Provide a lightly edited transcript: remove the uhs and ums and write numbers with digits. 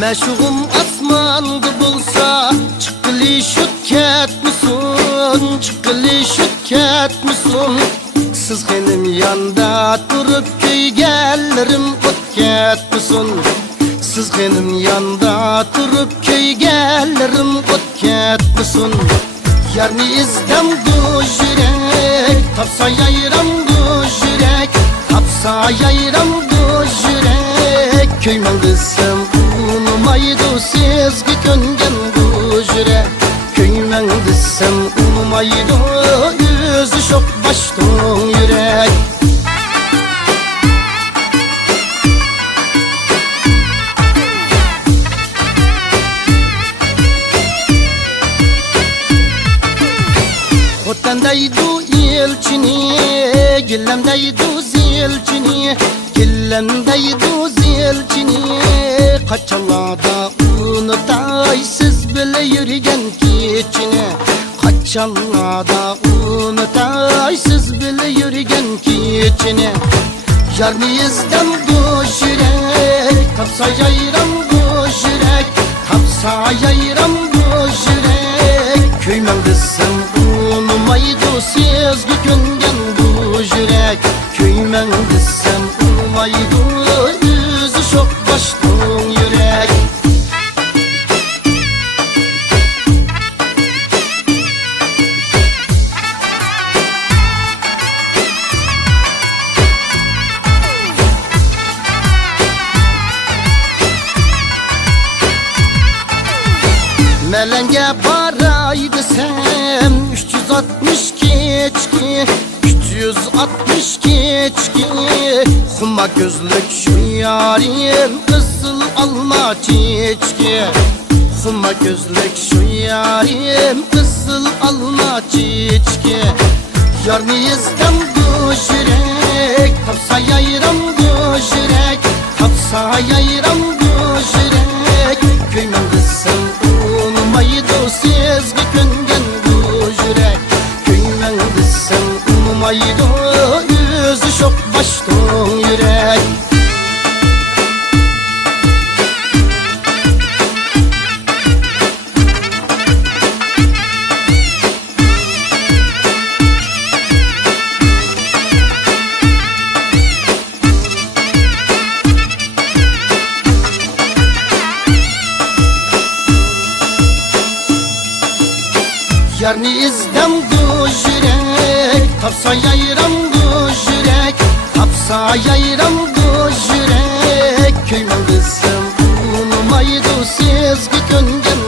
Meşhum asmandı bulsa çıkılı şükket musun, çıkılı şükket musun? Siz benim yanda durup köy gelirim ötket musun? Siz benim yanda durup köy gelirim ötket musun? Yarni izdem bu yürek, tapsa yayram bu yürek, tapsa yayram bu yürek. Köymen desem unumaydı sizgi köngen bu yürek. Köymen desem unumaydı yüzü şok baştın yürek. Otandaydu ilçini, gillemdaydu zilçini, gillemdaydu zilçini. Kaçalada unutaysız bile yürüyen keçini, kaçalada unutaysız bile yürüyen keçini. Yarni izdem bu yürek, tapsa yayram bu yürek, tapsa yayram bu yürek. Köymen desem unumaydı sizgi köngen bu yürek. Köymen desem unumaydı yüzü şok baştın yürek. Melenge paray desem 360 keçki, 360 keçki. Huma gözlük şu yarim kızıl alma çiçki. Huma gözlük şu yarim kızıl alma çiçki. Yarni izdem bu yürek, tapsa yayram bu yürek, tapsa yayram bu yürek. Köymen desem unumaydı sizgi köngen bu yürek. Köymen desem unumaydı yüzü şok baştın yürek. Yarni izdem bu yürek, tapsa yayram bu yürek, tapsa yayram bu yürek. Köymen desem unumaydı sizgi köngen